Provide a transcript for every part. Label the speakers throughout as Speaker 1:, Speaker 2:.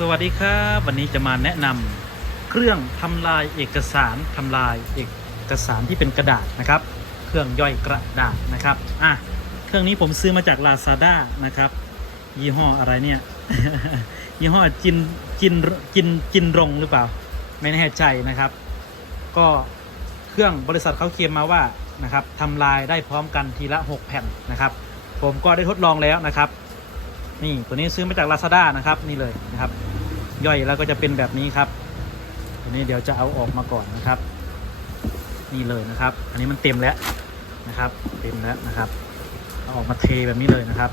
Speaker 1: สวัสดีครับ วันนี้จะมาแนะนำเครื่องทำลายเอกสารทำลายเอกสารที่เป็นกระดาษนะครับ เครื่องย่อยกระดาษนะครับอะเครื่องนี้ผมซื้อมาจาก Lazada นะครับ ยี่ห้ออะไรเนี่ย ยี่ห้อจินจินจินจินรงหรือเปล่า ไม่แน่ใจนะครับ ก็เครื่องบริษัทเขาเคลมมาว่านะครับทำลายได้พร้อมกันทีละ 6 แผ่นนะครับ ผมก็ได้ทดลองแล้วนะครับนี่ตัวนี้ซื้อมาจาก Lazada นะครับ นี่เลยนะครับ ย่อยแล้วก็จะเป็นแบบนี้ครับตัวนี้เดี๋ยวจะเอาออกมาก่อนนะครับ นี่เลยนะครับ อันนี้มันเต็มแล้วนะครับ เต็มแล้วนะครับเอาออกมาเทแบบนี้เลยนะครับ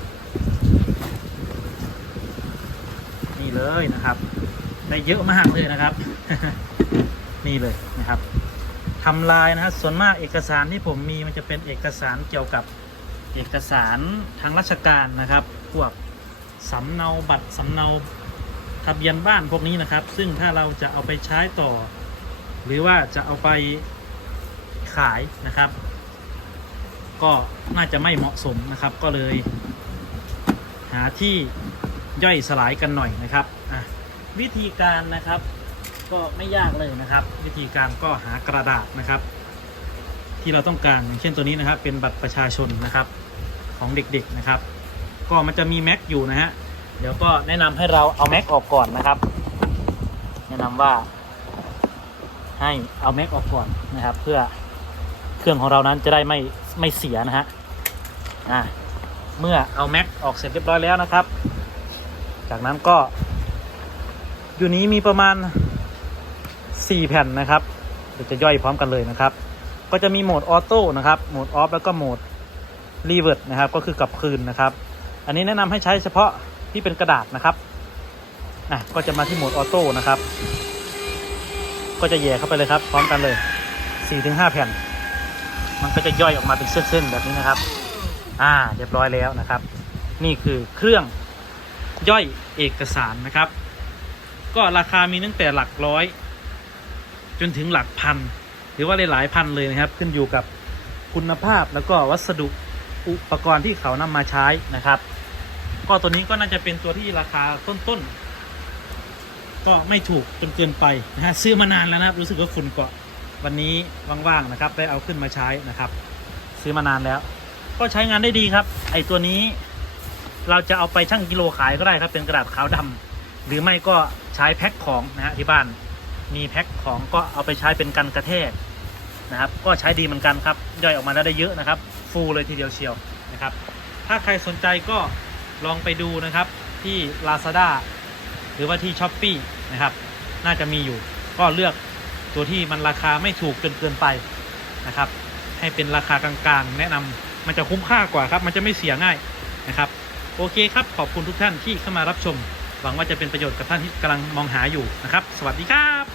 Speaker 1: นี่เลยนะครับได้เยอะมากเลยนะครับ นี่เลยนะครับทำลายนะฮะส่วนมากเอกสารที่ผมมีมันจะเป็นเอกสารเกี่ยวกับเอกสารทางราชการนะครับ พวกสำเนาบัตรสำเนา ทะเบียนบ้านพวกนี้นะครับ ซึ่งถ้าเราจะเอาไปใช้ต่อ หรือว่าจะเอาไปขายนะครับ ก็น่าจะไม่เหมาะสมนะครับ ก็เลย หาที่ย่อยสลายกันหน่อยนะครับวิธีการนะครับก็ไม่ยากเลยนะครับ วิธีการก็หากระดาษนะครับ ที่เราต้องการอย่างเช่นตัวนี้นะครับ เป็นบัตรประชาชนนะครับของเด็กๆนะครับ ก็มันจะมีแม็กอยู่นะฮะ เดี๋ยวก็แนะนำให้เราเอาแม็กออกก่อนนะครับ แนะนำว่า ให้เอาแม็กออกก่อนนะครับ เพื่อเครื่องของเรานั้นจะได้ไม่ไม่เสียนะฮะอ่าเมื่อเอาแม็กออกเสร็จเรียบร้อยแล้วนะครับ จากนั้นก็ อยู่นี้มีประมาณ 4 แผ่นนะครับเดี๋ยวจะย่อยพร้อมกันเลยนะครับ ก็จะมีโหมดออโต้นะครับ โหมดออฟแล้วก็โหมดรีเวิร์ดนะครับ ก็คือกลับคืนนะครับ อันนี้แนะนำให้ใช้เฉพาะ ที่เป็นกระดาษนะครับอะก็จะมาที่โหมดออโต้นะครับ ก็จะแย่เข้าไปเลยครับ พร้อมกันเลย4-5แผ่น มันก็จะย่อยออกมาเป็นเส้นๆแบบนี้นะครับ อ่าเรียบร้อยแล้วนะครับ นี่คือเครื่องย่อยเอกสารนะครับ ก็ราคามีตั้งแต่หลักร้อย จนถึงหลักพัน หรือว่าหลายๆพันเลยนะครับ ขึ้นอยู่กับคุณภาพแล้วก็วัสดุอุปกรณ์ที่เขานำมาใช้นะครับ ก็ตัวนี้ก็น่าจะเป็นตัวที่ราคาต้นๆ ก็ไม่ถูกจนเกินไปนะฮะซื้อมานานแล้วนะครับรู้สึกว่าฝุ่นเกาะวันนี้ว่างๆนะครับได้เอาขึ้นมาใช้นะครับ ซื้อมานานแล้ว ก็ใช้งานได้ดีครับ ไอตัวนี้ เราจะเอาไปชั่งกิโลขายก็ได้ครับ เป็นกระดาษขาวดำหรือไม่ก็ใช้แพ็คของนะฮะที่บ้านมีแพ็คของก็เอาไปใช้เป็นกันกระแทกนะครับ ก็ใช้ดีเหมือนกันครับย่อยออกมาแล้วได้เยอะนะครับ ฟูเลยทีเดียวเชียวนะครับ ถ้าใครสนใจก็ ลองไปดูนะครับที่ Lazada หรือว่าที่ s h อ p e e นะครับ น่าจะมีอยู่ ก็เลือกตัวที่มันราคาไม่ถูกเกินเกินไปนะครับ ให้เป็นราคากลางๆ แนะนำมันจะคุ้มค่ากว่าครับ มันจะไม่เสียง่ายนะครับ โอเคครับ ขอบคุณทุกท่านที่เข้ามารับชม หวังว่าจะเป็นประโยชน์กับท่านที่กำลังมองหาอยู่นะครับ สวัสดีครับ